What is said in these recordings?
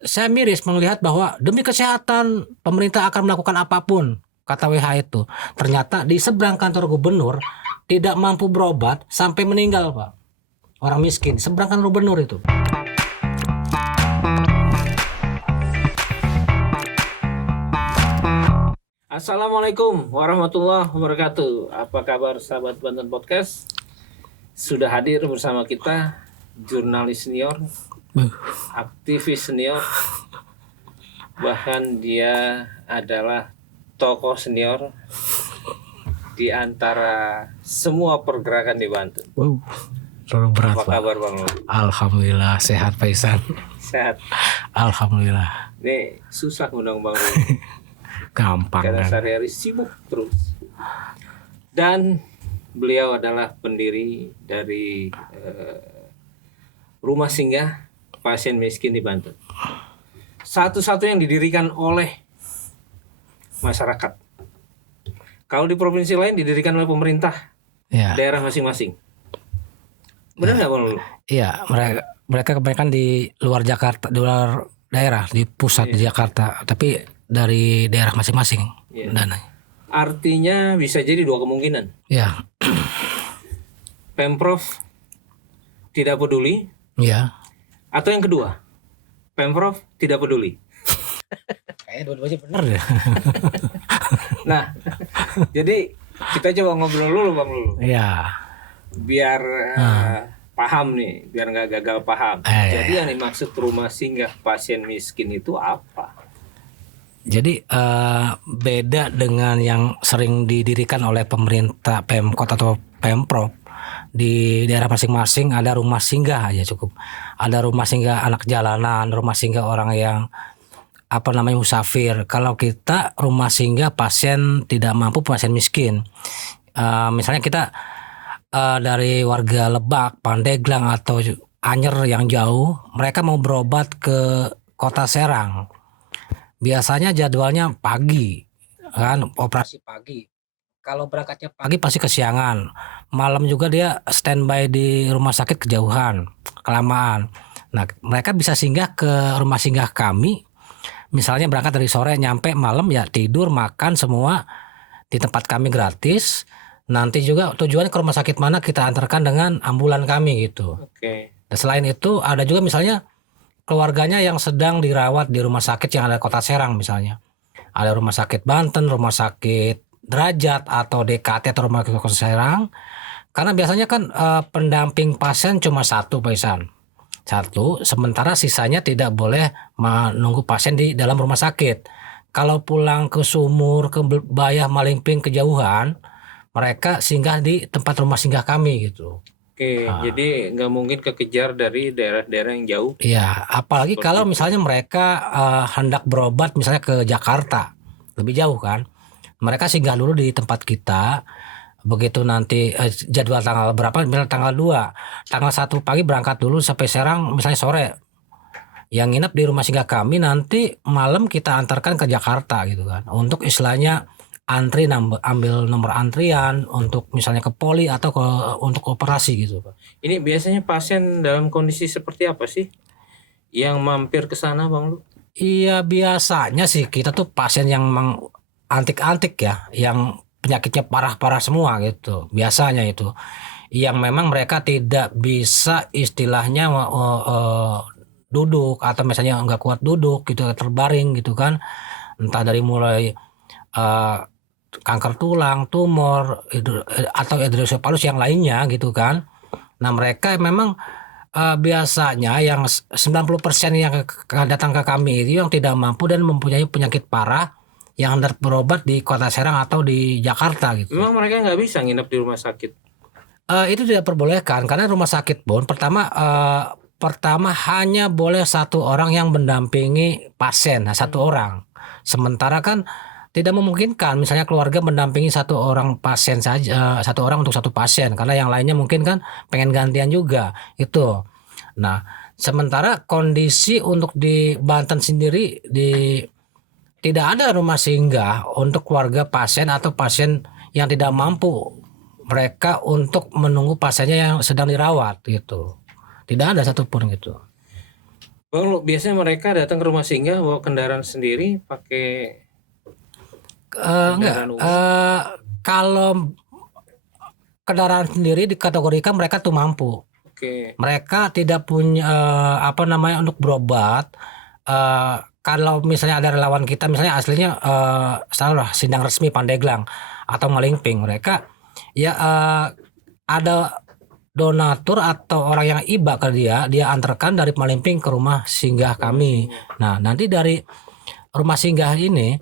saya miris melihat bahwa demi kesehatan pemerintah akan melakukan apapun, kata WHO itu. Ternyata di seberang kantor gubernur tidak mampu berobat sampai meninggal, Pak. Orang miskin, seberang kantor gubernur itu. Assalamualaikum warahmatullahi wabarakatuh. Apa kabar sahabat Banten Podcast? Sudah hadir bersama kita jurnalis senior, aktivis senior, bahkan dia adalah tokoh senior di antara semua pergerakan di Banten. Wow, terlalu berat, Apa Pak. kabar Bang Lulu? Alhamdulillah sehat, Pak Isan. Sehat. Alhamdulillah. Ini susah undang Bang Lulu Gampang karena kan. sehari-hari sibuk terus. Dan beliau adalah pendiri dari rumah singgah pasien miskin di Banten. Satu-satu yang didirikan oleh masyarakat. Kalau di provinsi lain didirikan oleh pemerintah Ya, daerah masing-masing. Benar nggak Bang Lulu? iya, mereka kebanyakan di luar Jakarta, di luar daerah, di pusat di Jakarta, tapi dari daerah masing-masing Iya. dananya. Artinya bisa jadi dua kemungkinan. Ya, Pemprov tidak peduli, ya. atau yang kedua, Pemprov tidak peduli. Kayaknya dua-duanya benar deh. Nah, jadi kita coba ngobrol dulu Bang Lulu, Ya, biar paham nih, biar nggak gagal paham. Jadi yang dimaksud rumah singgah pasien miskin itu apa? jadi beda dengan yang sering didirikan oleh pemerintah Pemkot atau Pemprov. Di daerah masing-masing ada rumah singgah aja cukup. Ada rumah singgah anak jalanan, rumah singgah orang yang musafir. Kalau kita rumah singgah pasien tidak mampu, pasien miskin. Misalnya kita dari warga Lebak, Pandeglang atau Anyer yang jauh, mereka mau berobat ke Kota Serang. Biasanya jadwalnya pagi, kan, operasi pagi. Kalau berangkatnya pagi pasti kesiangan. Malam juga dia standby di rumah sakit kejauhan, kelamaan. Nah, mereka bisa singgah ke rumah singgah kami. Misalnya berangkat dari sore, nyampe malam ya tidur, makan semua di tempat kami gratis. Nanti juga tujuannya ke rumah sakit mana kita antarkan dengan ambulan kami gitu. Oke. Dan selain itu ada juga misalnya keluarganya yang sedang dirawat di rumah sakit yang ada Kota Serang misalnya. Ada rumah sakit Banten, rumah sakit Derajat atau DKT atau rumah sakit Kota Serang. Karena biasanya kan pendamping pasien cuma satu, Pak Isan. Satu, sementara sisanya tidak boleh menunggu pasien di dalam rumah sakit. Kalau pulang ke Sumur, ke Bayah, Malingping, kejauhan, mereka singgah di tempat rumah singgah kami gitu. Oke, jadi nggak mungkin kekejar dari daerah-daerah yang jauh. Iya, apalagi kalau misalnya mereka hendak berobat misalnya ke Jakarta, lebih jauh kan. Mereka singgah dulu di tempat kita. Begitu nanti jadwal tanggal berapa, misalnya tanggal 2, tanggal 1 pagi berangkat dulu sampai Serang misalnya sore. Yang nginep di rumah singgah kami nanti malam kita antarkan ke Jakarta gitu kan. Untuk istilahnya antri, ambil nomor antrian untuk misalnya ke poli atau untuk operasi gitu, Pak. Ini biasanya pasien dalam kondisi seperti apa sih yang mampir ke sana Bang Lu? Iya, biasanya sih kita tuh pasien yang memang antik-antik ya, yang penyakitnya parah-parah semua gitu. Biasanya itu yang memang mereka tidak bisa istilahnya duduk atau misalnya nggak kuat duduk gitu, terbaring gitu kan. Entah dari mulai kanker tulang, tumor, atau hidrosefalus yang lainnya gitu kan. Nah, mereka memang biasanya yang 90% yang datang ke kami itu yang tidak mampu dan mempunyai penyakit parah yang hendak berobat di Kota Serang atau di Jakarta gitu. Memang mereka nggak bisa nginep di rumah sakit. Itu tidak perbolehkan karena rumah sakit pun pertama hanya boleh satu orang yang mendampingi pasien, satu orang. Sementara kan tidak memungkinkan misalnya keluarga mendampingi satu orang pasien saja, satu orang untuk satu pasien karena yang lainnya mungkin kan pengen gantian juga itu. Nah, sementara kondisi untuk di Banten sendiri tidak ada rumah singgah untuk keluarga pasien atau pasien yang tidak mampu mereka untuk menunggu pasiennya yang sedang dirawat gitu. Tidak ada satupun gitu. Bang Lu, biasanya mereka datang ke rumah singgah bawa kendaraan sendiri, pakai Enggak. kendaraan umum. Kalau kendaraan sendiri dikategorikan mereka tuh mampu. Oke. Mereka tidak punya apa namanya untuk berobat. Kalau misalnya ada relawan kita, misalnya aslinya salah Sindang Resmi Pandeglang atau Malingping, mereka ya ada donatur atau orang yang iba ke dia antarkan dari Malingping ke rumah singgah kami. Nah, nanti dari rumah singgah ini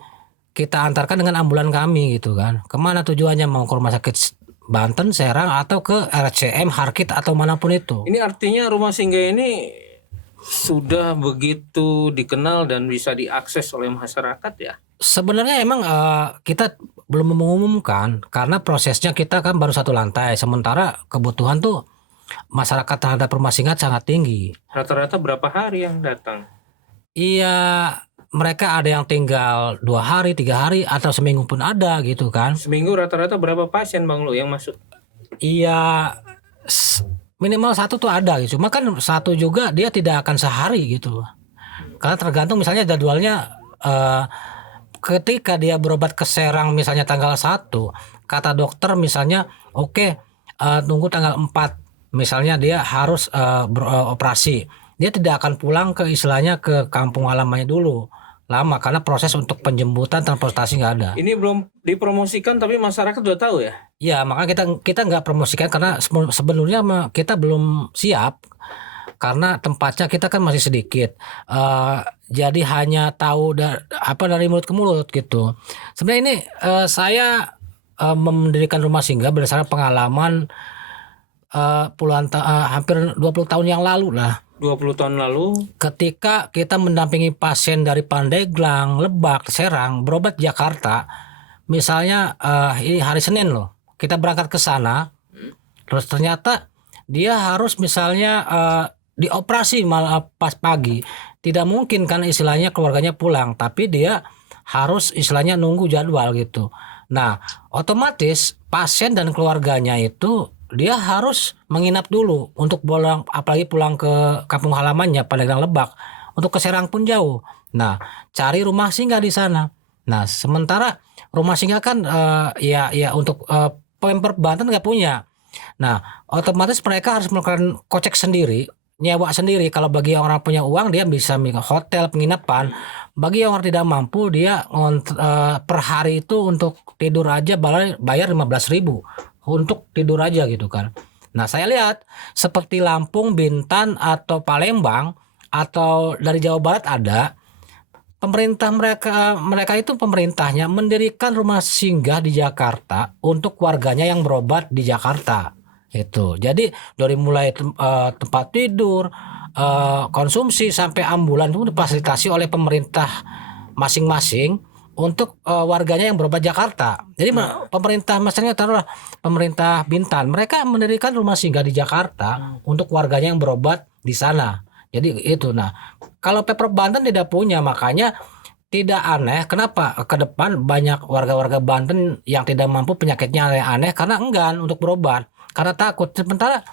kita antarkan dengan ambulan kami gitu kan. Kemana tujuannya, mau ke rumah sakit Banten, Serang, atau ke RCM, Harkit, atau manapun itu. Ini artinya rumah singgah ini sudah begitu dikenal dan bisa diakses oleh masyarakat ya. Sebenarnya emang kita belum mengumumkan karena prosesnya kita kan baru satu lantai, sementara kebutuhan tuh masyarakat terhadap rumah singgah sangat tinggi. Rata-rata berapa hari yang datang? Iya, mereka ada yang tinggal 2 hari, 3 hari, atau seminggu pun ada gitu kan. Seminggu rata-rata berapa pasien Bang Lu yang masuk? Iya, minimal satu tuh ada gitu. Cuma kan satu juga dia tidak akan sehari gitu. Karena tergantung misalnya jadwalnya ketika dia berobat ke Serang misalnya tanggal 1, kata dokter misalnya oke, tunggu tanggal 4 misalnya dia harus beroperasi. Dia tidak akan pulang ke istilahnya ke kampung halamannya dulu. Lama karena proses untuk penjemputan transportasi nggak ada. Ini belum dipromosikan tapi masyarakat sudah tahu ya. Ya, makanya kita nggak promosikan karena sebenarnya kita belum siap karena tempatnya kita kan masih sedikit. Jadi hanya tahu dari mulut ke mulut gitu. Sebenarnya ini saya mendirikan rumah singgah berdasarkan pengalaman hampir 20 tahun yang lalu lah. 20 tahun lalu Ketika kita mendampingi pasien dari Pandeglang, Lebak, Serang berobat Jakarta, misalnya ini hari Senin loh, kita berangkat ke sana, terus ternyata dia harus misalnya dioperasi malah pas pagi, tidak mungkin kan istilahnya keluarganya pulang, tapi dia harus istilahnya nunggu jadwal gitu. Nah, otomatis pasien dan keluarganya itu dia harus menginap dulu untuk pulang, apalagi pulang ke kampung halamannya Pandeglang Lebak. Untuk ke Serang pun jauh. Nah, cari rumah singgah di sana. Nah, sementara rumah singgah kan ya untuk Pemprov Banten nggak punya. Nah, otomatis mereka harus melakukan kocek sendiri, nyewa sendiri. Kalau bagi orang punya uang dia bisa milih hotel penginapan. Bagi orang tidak mampu dia per hari itu untuk tidur aja bayar 15.000 untuk tidur aja gitu kan. Nah, saya lihat seperti Lampung, Bintan, atau Palembang, atau dari Jawa Barat ada pemerintah, mereka itu pemerintahnya mendirikan rumah singgah di Jakarta untuk warganya yang berobat di Jakarta. Itu. Jadi dari mulai tempat tidur, konsumsi sampai ambulan itu difasilitasi oleh pemerintah masing-masing untuk warganya yang berobat Jakarta. Jadi pemerintah misalnya taruhlah pemerintah Bintan, mereka mendirikan rumah singgah di Jakarta untuk warganya yang berobat di sana. Jadi itu. Nah, kalau Pemprov Banten tidak punya, makanya tidak aneh kenapa ke depan banyak warga-warga Banten yang tidak mampu penyakitnya aneh-aneh karena enggan untuk berobat, karena takut. Sementara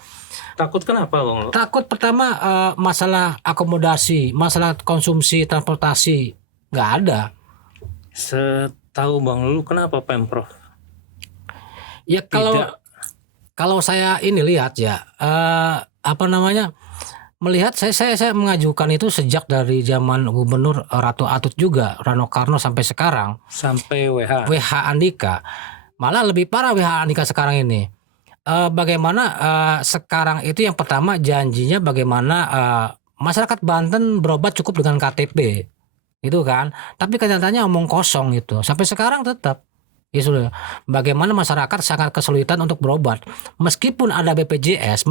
takut kenapa Bang Lu? takut pertama masalah akomodasi, masalah konsumsi, transportasi nggak ada. Setahu Bang Lu kenapa Pemprov? Ya kalau saya ini lihat ya apa namanya, melihat saya mengajukan itu sejak dari zaman Gubernur Ratu Atut juga, Rano Karno, sampai sekarang Sampai WH Andika. Malah lebih parah WH Andika sekarang ini. Bagaimana sekarang itu yang pertama janjinya bagaimana masyarakat Banten berobat cukup dengan KTP. Itu kan. Tapi kenyataannya omong kosong itu. Sampai sekarang tetap. Ya sudah. Bagaimana masyarakat sangat kesulitan untuk berobat. Meskipun ada BPJS,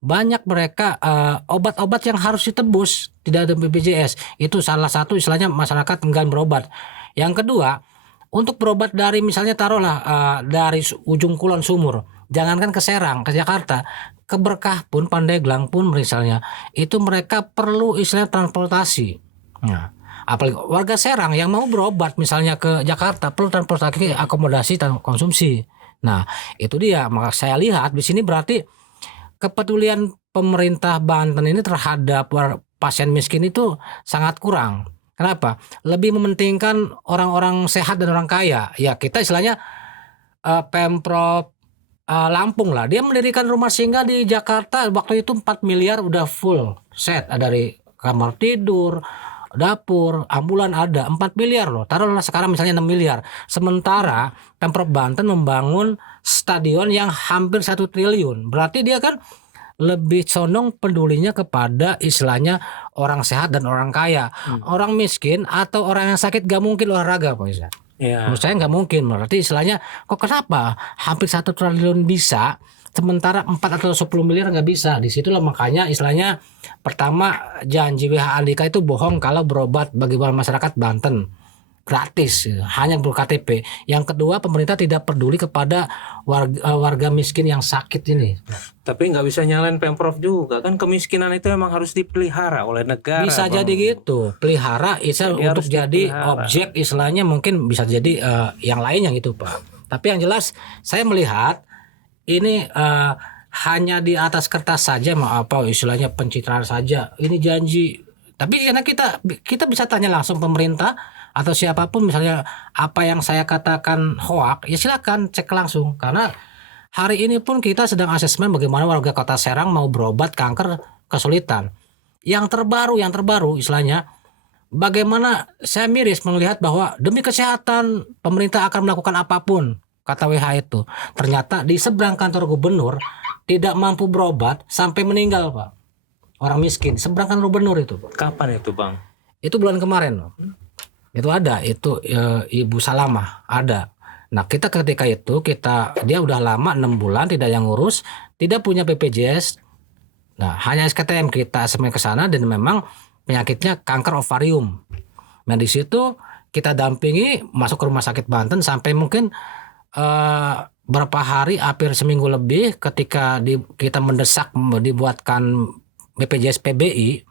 banyak mereka obat-obat yang harus ditebus, tidak ada BPJS. Itu salah satu istilahnya masyarakat enggan berobat. Yang kedua, untuk berobat dari misalnya taruhlah dari ujung Kulon Sumur, jangankan ke Serang, ke Jakarta, ke Berkah pun, Pandeglang pun misalnya, itu mereka perlu istilah transportasi. Nah, apalagi warga Serang yang mau berobat misalnya ke Jakarta perlu transportasi, akomodasi, dan konsumsi. Nah, itu dia. Maka saya lihat di sini berarti kepedulian pemerintah Banten ini terhadap pasien miskin itu sangat kurang. Kenapa? Lebih mementingkan orang-orang sehat dan orang kaya. Ya kita istilahnya Pemprov Lampung lah. Dia mendirikan rumah singgah di Jakarta waktu itu 4 miliar udah full set, dari kamar tidur, dapur, ambulan ada 4 miliar loh. Taruhlah sekarang misalnya 6 miliar. Sementara Pemprov Banten membangun stadion yang hampir 1 triliun. Berarti dia kan lebih condong pedulinya kepada istilahnya orang sehat dan orang kaya. Orang miskin atau orang yang sakit gak mungkin olahraga Pak Isa. Ya. Menurut saya gak mungkin. Berarti istilahnya kok kenapa hampir 1 triliun bisa, sementara 4 atau 10 miliar gak bisa. Disitulah makanya istilahnya pertama janji WHO Andika itu bohong kalau berobat bagi masyarakat Banten gratis, hanya perlu KTP. Yang kedua, pemerintah tidak peduli kepada warga miskin yang sakit ini. Tapi nggak bisa nyalain Pemprov juga kan, kemiskinan itu memang harus dipelihara oleh negara. Bisa jadi gitu, pelihara itu untuk jadi objek istilahnya, mungkin bisa jadi yang lainnya gitu Pak. Tapi yang jelas saya melihat ini hanya di atas kertas saja, istilahnya pencitraan saja. Ini janji. Tapi karena kita bisa tanya langsung pemerintah atau siapapun, misalnya apa yang saya katakan hoak, ya silakan cek langsung. Karena hari ini pun kita sedang asesmen bagaimana warga Kota Serang mau berobat kanker kesulitan. Yang terbaru istilahnya, bagaimana saya miris melihat bahwa demi kesehatan pemerintah akan melakukan apapun, kata WHO itu. Ternyata di seberang kantor gubernur tidak mampu berobat sampai meninggal Pak. Orang miskin seberang kantor gubernur itu Pak. Kapan itu Bang? Itu bulan kemarin loh. Itu ada, itu Ibu Salamah ada. Nah kita ketika itu dia udah lama 6 bulan tidak yang ngurus, tidak punya BPJS. Nah hanya SKTM, kita semua ke sana dan memang penyakitnya kanker ovarium. Nah di situ kita dampingi masuk ke rumah sakit Banten sampai mungkin berapa hari, hampir seminggu lebih, ketika kita mendesak dibuatkan BPJS PBI.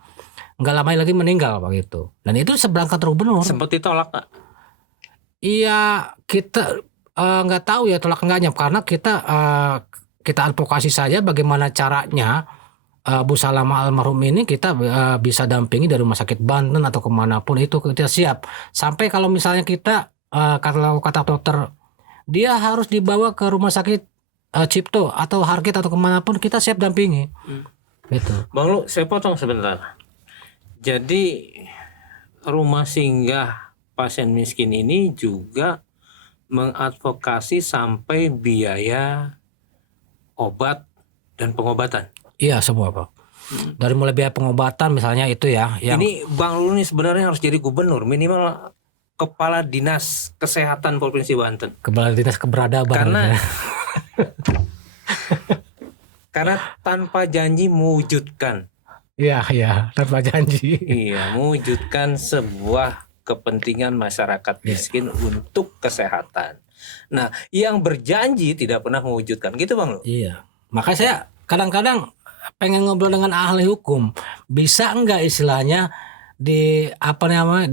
Nggak lama lagi meninggal Pak gitu. Dan itu seberang kantor gubernur. Sempat ditolak Pak? Iya, kita nggak tahu ya tolak enggaknya, karena kita advokasi saja bagaimana caranya Bu Salamah almarhum ini kita bisa dampingi dari rumah sakit Banten atau kemanapun itu kita siap. Sampai kalau misalnya kita kata dokter dia harus dibawa ke rumah sakit Cipto atau Harkit atau kemanapun, kita siap dampingi. Gitu. Bang Lu, saya potong sebentar. Jadi rumah singgah pasien miskin ini juga mengadvokasi sampai biaya obat dan pengobatan. Iya semua Pak. Dari mulai biaya pengobatan misalnya itu ya. Ini Bang Lu nih sebenarnya harus jadi gubernur, minimal kepala dinas kesehatan Provinsi Banten. Kepala dinas keberadaban. Karena tanpa janji mewujudkan. Iya, tanpa janji. Iya, mewujudkan sebuah kepentingan masyarakat miskin untuk kesehatan. Nah, yang berjanji tidak pernah mewujudkan, gitu Bang Lu? Iya. Makanya saya kadang-kadang pengen ngobrol dengan ahli hukum. Bisa enggak istilahnya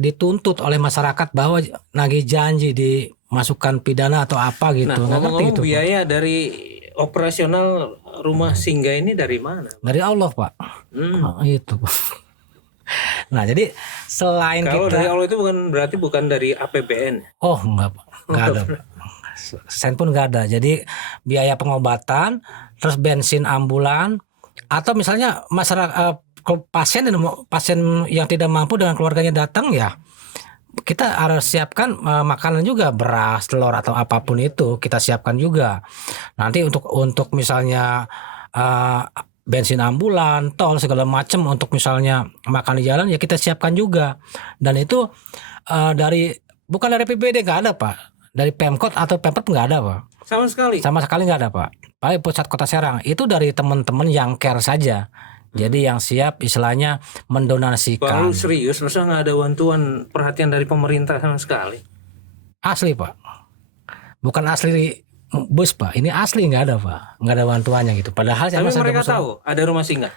dituntut oleh masyarakat bahwa nagih janji dimasukkan pidana atau apa gitu. Nah, ngomong-ngomong biaya dari operasional rumah singgah ini dari mana? Dari Allah Pak. Itu. Nah jadi selain kalau kita, dari Allah itu berarti bukan dari APBN. Oh enggak Pak, enggak ada Pak. Sen pun enggak ada. Jadi biaya pengobatan, terus bensin ambulan, atau misalnya masyarakat pasien yang tidak mampu dengan keluarganya datang, ya kita harus siapkan makanan juga, beras, telur atau apapun itu kita siapkan juga. Nanti untuk misalnya bensin ambulan, tol segala macam, untuk misalnya makan di jalan ya kita siapkan juga. Dan itu bukan dari PBD, nggak ada Pak. Dari Pemkot atau Pemprov nggak ada Pak. Sama sekali nggak ada Pak. Paling pusat Kota Serang itu dari teman-teman yang care saja. Jadi yang siap istilahnya mendonasikan. Bang Lu serius, masa nggak ada bantuan perhatian dari pemerintah sama sekali? Asli Pak, bukan asli bus Pak, ini asli nggak ada Pak, nggak ada bantuannya gitu. Padahal tapi mereka tahu ada rumah singgah.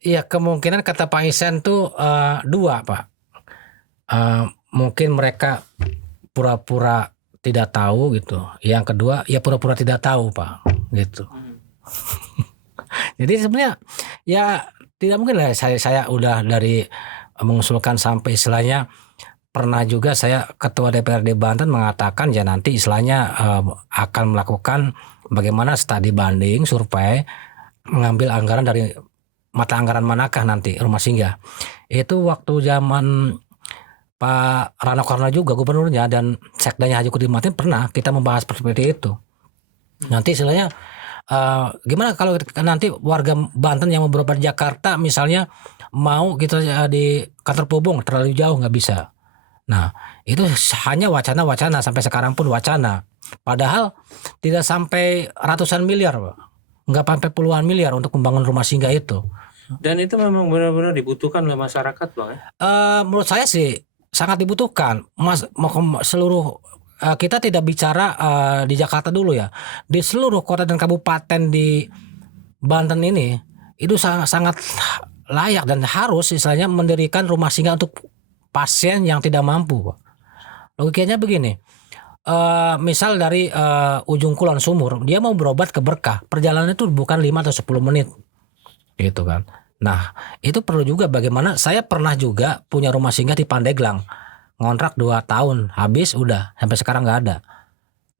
Iya, kemungkinan kata Pak Isen tuh 2 Pak. Mungkin mereka pura-pura tidak tahu gitu. Yang kedua ya pura-pura tidak tahu Pak gitu. Jadi sebenarnya ya tidak mungkin lah saya udah dari mengusulkan sampai istilahnya pernah juga saya ketua DPRD Banten mengatakan ya nanti istilahnya akan melakukan bagaimana studi banding survei mengambil anggaran dari mata anggaran manakah nanti rumah singgah. Itu waktu zaman Pak Rano Karno juga gubernurnya dan sekdanya Haji Kudimatin pernah kita membahas seperti itu. Nanti istilahnya gimana kalau nanti warga Banten yang mau berobat di Jakarta misalnya mau kita di kantor Pubung terlalu jauh nggak bisa. Nah itu hanya wacana-wacana sampai sekarang pun wacana. Padahal tidak sampai ratusan miliar, Pak. Nggak sampai puluhan miliar untuk membangun rumah singgah itu. Dan itu memang benar-benar dibutuhkan oleh masyarakat, Bang. Menurut saya sih sangat dibutuhkan. Seluruh kita tidak bicara di Jakarta dulu ya. Di seluruh kota dan kabupaten di Banten ini itu sangat layak dan harus istilahnya mendirikan rumah singgah untuk pasien yang tidak mampu, Pak. Logikanya begini. Misal dari ujung Kulon Sumur, dia mau berobat ke Berkah, perjalanan itu bukan 5 atau 10 menit. Gitu kan. Nah, itu perlu juga bagaimana saya pernah juga punya rumah singgah di Pandeglang. Ngontrak 2 tahun, habis udah sampai sekarang nggak ada.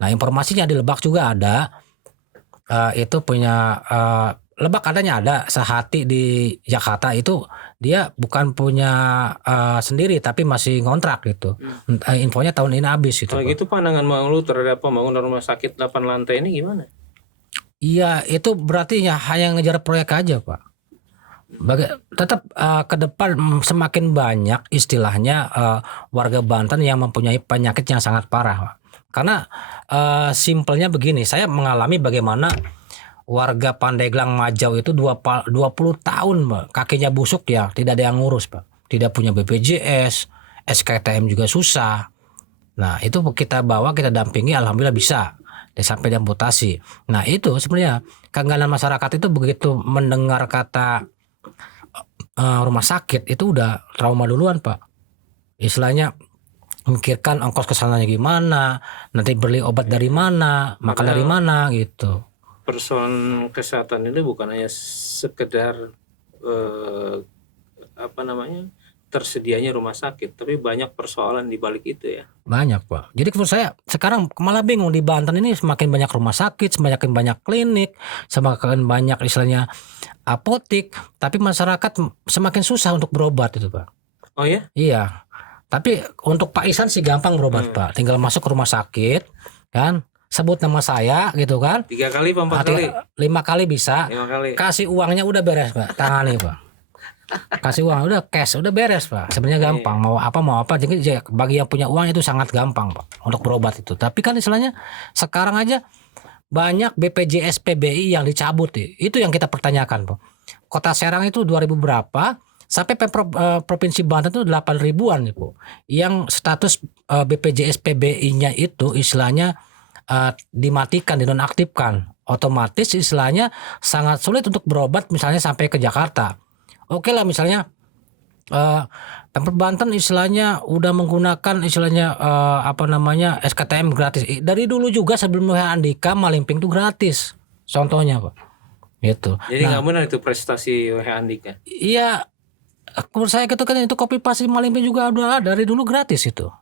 Nah, informasinya di Lebak juga ada. Itu punya Lebak adanya ada, Sehati di Jakarta itu dia bukan punya sendiri tapi masih ngontrak gitu. Infonya tahun ini habis gitu. Kalau gitu pandangan Bang Lu terhadap pembangunan rumah sakit 8 lantai ini gimana? Iya, itu berarti ya hanya ngejar proyek aja, Pak. Tetap ke depan semakin banyak istilahnya warga Banten yang mempunyai penyakit yang sangat parah, Pak. Karena simpelnya begini, saya mengalami bagaimana warga Pandeglang Majau itu 20 tahun, Pak, kakinya busuk ya, tidak ada yang ngurus, Pak. Tidak punya BPJS, SKTM juga susah. Nah, itu kita bawa, kita dampingi, alhamdulillah bisa. Dan sampai diamputasi. Nah itu sebenarnya keengganan masyarakat itu begitu mendengar kata rumah sakit itu udah trauma duluan, Pak. Istilahnya memikirkan ongkos kesananya gimana, nanti beli obat dari mana, makan dari mana gitu. Persoalan kesehatan ini bukan hanya sekedar tersedianya rumah sakit, tapi banyak persoalan di balik itu ya. Banyak, Pak. Jadi menurut saya sekarang malah bingung di Banten ini semakin banyak rumah sakit, semakin banyak klinik, semakin banyak istilahnya apotik, tapi masyarakat semakin susah untuk berobat itu, Pak. Oh ya? Iya. Tapi untuk Pak Isan sih gampang berobat, Pak. Tinggal masuk ke rumah sakit, kan? Sebut nama saya gitu kan. 3 kali, 4 kali? 5 kali bisa. 5 kali. Kasih uangnya udah beres, Pak. Tangani, Pak. Kasih uang udah cash udah beres, Pak. Sebenarnya gampang, mau apa jadi bagi yang punya uang itu sangat gampang, Pak, untuk berobat itu. Tapi kan istilahnya sekarang aja banyak BPJS PBI yang dicabut. Itu yang kita pertanyakan, Pak. Kota Serang itu 2000 berapa sampai Pemprov Provinsi Banten itu 8 ribuan nih, Pak. Yang status BPJS PBI-nya itu istilahnya dimatikan, dinonaktifkan. Otomatis istilahnya sangat sulit untuk berobat misalnya sampai ke Jakarta. Oke lah misalnya Pemprov Banten istilahnya udah menggunakan istilahnya SKTM gratis. Dari dulu juga sebelum Andika Malimping itu gratis. Contohnya, Pak. Gitu. Jadi nggak benar itu prestasi Andika. Iya, menurut saya gitu kan itu copy paste Malimping juga udah ada dari dulu gratis itu.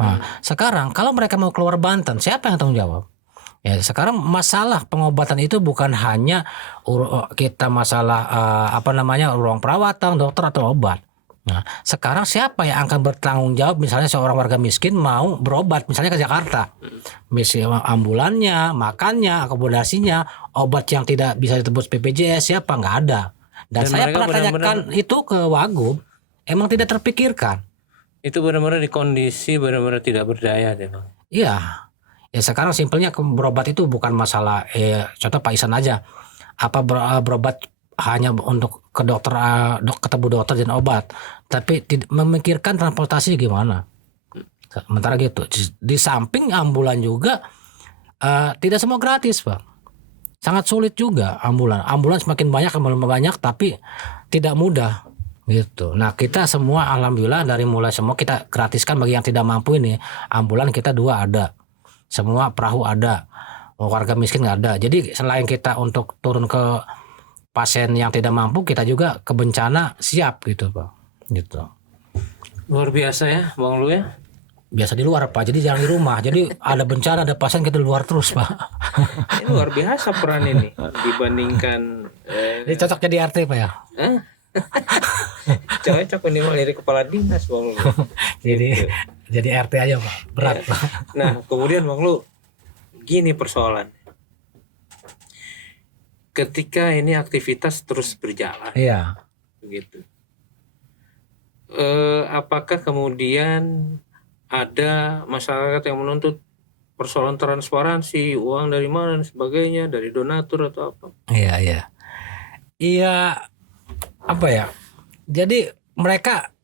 Nah, sekarang kalau mereka mau keluar Banten, siapa yang tanggung jawab? Ya, sekarang masalah pengobatan itu bukan hanya kita masalah ruang perawatan, dokter atau obat. Nah, sekarang siapa yang akan bertanggung jawab misalnya seorang warga miskin mau berobat misalnya ke Jakarta. Misalnya ambulannya, makannya, akomodasinya, obat yang tidak bisa ditebus BPJS siapa? Nggak ada. Dan saya pernah tanyakan itu ke Wagub, emang tidak terpikirkan. Itu benar-benar di kondisi benar-benar tidak berdaya deh, Bang. Iya. Ya sekarang simpelnya berobat itu bukan masalah contoh Pak Isan aja. Apa berobat hanya untuk ke dokter ketemu dokter dan obat, tapi memikirkan transportasi gimana. Sementara gitu. Di samping ambulan juga tidak semua gratis, Pak. Sangat sulit juga ambulan. Ambulan semakin banyak tapi tidak mudah gitu. Nah, kita semua alhamdulillah dari mulai semua kita gratiskan bagi yang tidak mampu ini. Ambulan kita 2 ada. Semua perahu ada, warga miskin nggak ada. Jadi selain kita untuk turun ke pasien yang tidak mampu, kita juga ke bencana siap gitu Pak. Gitu. Luar biasa ya Bang Lu ya. Biasa di luar Pak, jadi jarang di rumah. Jadi ada bencana, ada pasien kita di luar terus Pak. Ini luar biasa peran ini dibandingkan Jadi cocok jadi RT Pak ya. cocok ini malah jadi kepala dinas Bang Lu. Jadi RT aja Pak, berat Pak. Nah kemudian Bang Lu, gini persoalan. Ketika ini aktivitas terus berjalan, Iya. begitu. Apakah kemudian ada masyarakat yang menuntut persoalan transparansi, uang dari mana dan sebagainya, dari donatur atau apa? Iya. Iya, apa ya? Jadi mereka,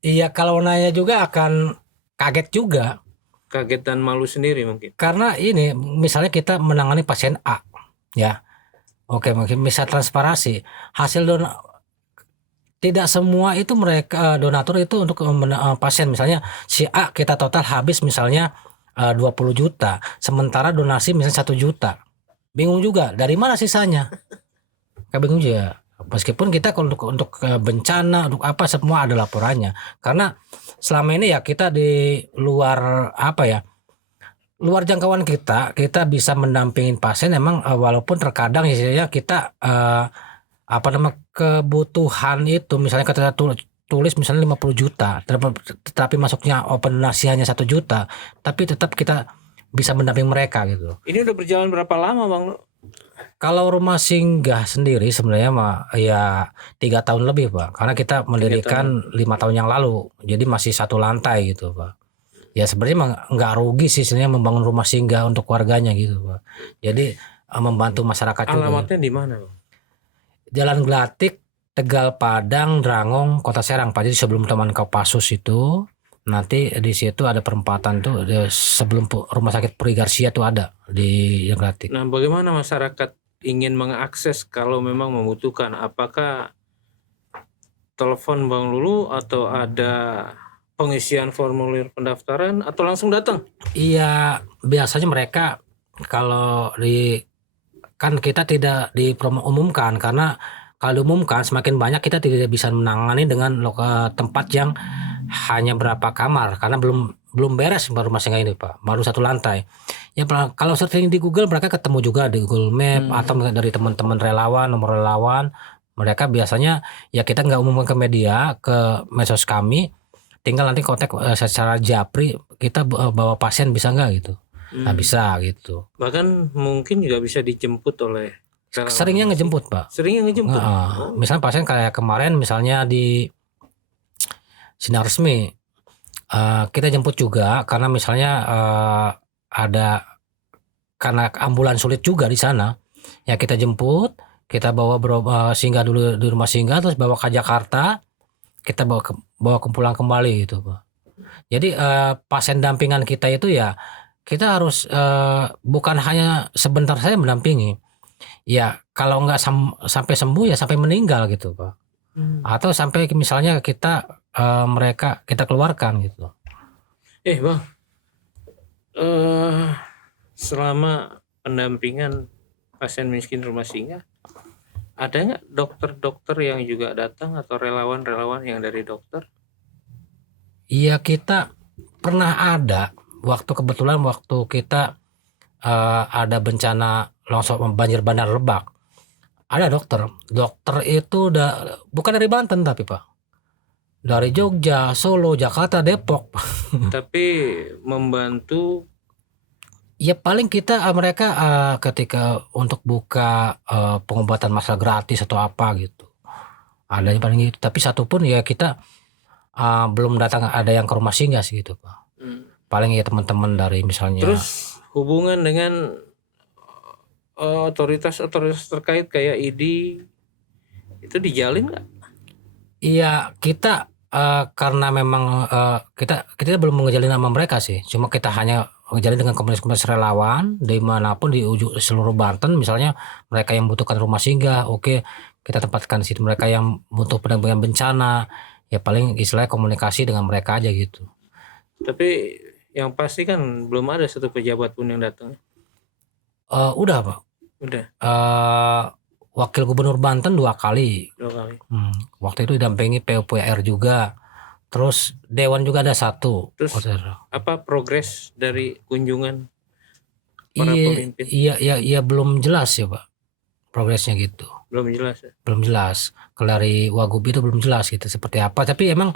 iya kalau nanya juga akan kaget juga. Kaget dan malu sendiri mungkin. Karena ini, misalnya kita menangani pasien A, ya. Oke, mungkin bisa transparansi. Hasil tidak semua itu mereka donatur itu untuk pasien. Misalnya si A kita total habis misalnya 20 juta, sementara donasi misalnya 1 juta. Bingung juga dari mana sisanya. Kayak bingung juga. Meskipun kita untuk bencana, untuk apa semua ada laporannya. Karena selama ini ya kita di luar apa ya? Luar jangkauan kita bisa mendampingin pasien emang walaupun terkadang istilahnya kita apa nama kebutuhan itu misalnya kita tulis misalnya 50 juta tetapi masuknya open donasi hanya 1 juta, tapi tetap kita bisa mendampingi mereka gitu. Ini udah berjalan berapa lama Bang Lu? Kalau rumah singgah sendiri sebenarnya mah ya 3 tahun lebih Pak, karena kita mendirikan 5 tahun yang lalu, jadi masih 1 lantai gitu Pak. Ya sebenarnya nggak rugi sih sebenarnya membangun rumah singgah untuk warganya gitu Pak. Jadi membantu masyarakat juga. Alamatnya di mana Bang? Jalan Glatik, Tegal Padang, Drangong, Kota Serang Pak. Jadi sebelum Taman Kopassus itu nanti di situ ada perempatan tuh sebelum Rumah Sakit Puri Garcia tuh ada di Jalan Glatik. Nah, bagaimana masyarakat ingin mengakses kalau memang membutuhkan? Apakah telepon Bang Lulu atau ada pengisian formulir pendaftaran atau langsung datang? Iya, biasanya mereka kalau kan kita tidak diumumkan, karena kalau diumumkan semakin banyak kita tidak bisa menangani dengan tempat yang hanya berapa kamar, karena belum beres rumah singgah ini Pak, baru 1 lantai. Ya kalau searching di Google mereka ketemu juga di Google Map atau dari teman-teman relawan, nomor relawan. Mereka biasanya ya kita nggak umumkan ke media, ke medsos kami, tinggal nanti kontak secara japri, kita bawa pasien bisa nggak gitu. Nah bisa gitu. Bahkan mungkin juga bisa dijemput oleh seringnya ngejemput Pak. Seringnya ngejemput. Misalnya pasien kayak kemarin misalnya di Sinar Resmi, kita jemput juga karena misalnya ada karena ambulan sulit juga di sana, ya kita jemput, kita bawa singgah dulu di rumah singgah, terus bawa ke Jakarta, kita bawa pulang kembali gitu Pak. Jadi pasien dampingan kita itu ya kita harus bukan hanya sebentar saja mendampingi, ya kalau nggak sampai sembuh ya sampai meninggal gitu Pak. Atau sampai misalnya mereka kita keluarkan gitu. Bang, selama pendampingan pasien miskin rumah singgah, ada nggak dokter-dokter yang juga datang atau relawan-relawan yang dari dokter? Iya, kita pernah ada kebetulan waktu kita ada bencana longsor banjir bandar Lebak, ada dokter itu bukan dari Banten tapi Pak, dari Jogja, Solo, Jakarta, Depok. Tapi membantu. Ya paling mereka ketika untuk buka pengobatan masalah gratis atau apa gitu, adanya paling gitu. Tapi satu pun ya kita belum datang ada yang ke rumah singgah sih gitu Pak. Paling ya teman-teman dari misalnya. Terus hubungan dengan otoritas terkait kayak ID itu dijalin nggak? Iya kita karena memang kita belum mengejalin sama mereka sih, cuma kita hanya menjalin dengan komunitas relawan dimanapun di seluruh Banten. Misalnya mereka yang membutuhkan rumah singgah, oke kita tempatkan di situ. Mereka yang butuh pendampingan bencana, ya paling istilahnya komunikasi dengan mereka aja gitu. Tapi yang pasti kan belum ada satu pejabat pun yang datang. Udah Pak. Udah. wakil gubernur Banten 2 kali. 2 kali. Waktu itu didampingi PUPR juga. Terus Dewan juga ada 1. Terus apa progres dari kunjungan para pemimpin? Iya belum jelas ya Pak. Progresnya gitu. Belum jelas ya? Belum jelas. Kalau dari Wagub itu belum jelas gitu seperti apa. Tapi emang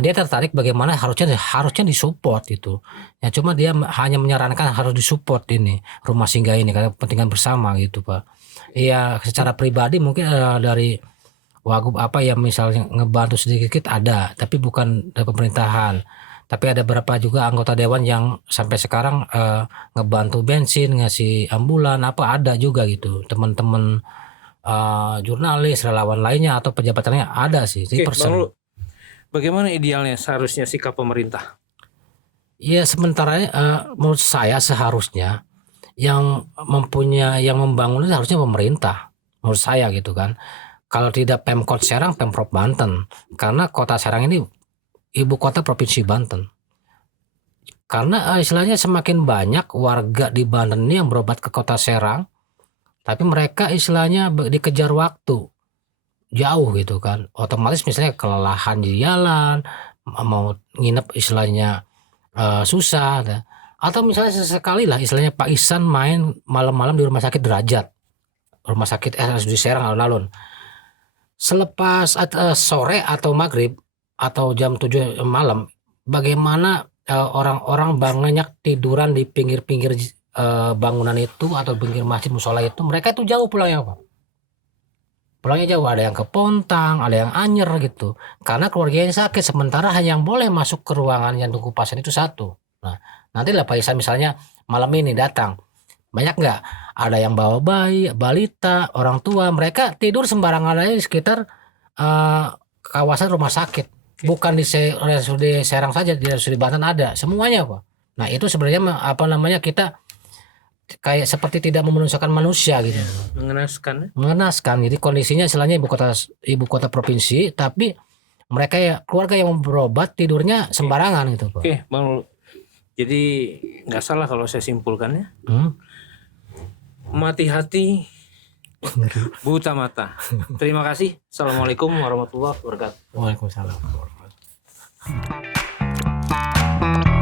dia tertarik bagaimana harusnya disupport gitu. Ya cuma dia hanya menyarankan harus disupport ini rumah singgah ini karena kepentingan bersama gitu Pak. Iya secara pribadi mungkin dari Wagub apa yang misalnya ngebantu sedikit ada, tapi bukan dari pemerintahan. Tapi ada beberapa juga anggota dewan yang sampai sekarang ngebantu bensin, ngasih ambulan apa ada juga gitu. Teman-teman jurnalis, relawan lainnya atau pejabatannya ada sih. Oke, Bang Lu, bagaimana idealnya seharusnya sikap pemerintah? Ya sementara menurut saya seharusnya yang membangun itu harusnya pemerintah. Menurut saya gitu kan. Kalau tidak Pemkot Serang, Pemprov Banten. Karena kota Serang ini ibu kota provinsi Banten. Karena istilahnya semakin banyak warga di Banten ini yang berobat ke kota Serang, tapi mereka istilahnya dikejar waktu jauh gitu kan. Otomatis misalnya kelelahan di jalan, mau nginep istilahnya susah. Atau misalnya sesekali lah istilahnya Pak Ihsan main malam-malam di rumah sakit Derajat. Rumah sakit RSUD Serang alun-alun. Selepas sore atau maghrib atau jam 7 malam, bagaimana orang-orang banyak tiduran di pinggir-pinggir bangunan itu atau pinggir masjid musola itu, mereka itu jauh pulangnya Pak. Pulangnya jauh, ada yang ke Pontang, ada yang Anyer gitu. Karena keluarganya sakit, sementara hanya yang boleh masuk ke ruangan yang tunggu pasien itu 1. Nah, nanti lah Pak Ihsan misalnya malam ini datang. Banyak nggak? Ada yang bawa bayi, balita, orang tua, mereka tidur sembarangan aja di sekitar kawasan rumah sakit. Bukan di RSUD Serang saja, di RSUD Banten ada, semuanya Pak. Nah itu sebenarnya kita kayak seperti tidak memanusiakan manusia gitu. Mengenaskan. Jadi kondisinya istilahnya ibu kota provinsi, tapi mereka ya keluarga yang berobat tidurnya sembarangan gitu Pak. Oke, Bang. Jadi nggak salah kalau saya simpulkannya. Mati hati, buta mata. Terima kasih. Assalamualaikum warahmatullahi wabarakatuh. Waalaikumsalam warahmatullahi wabarakatuh.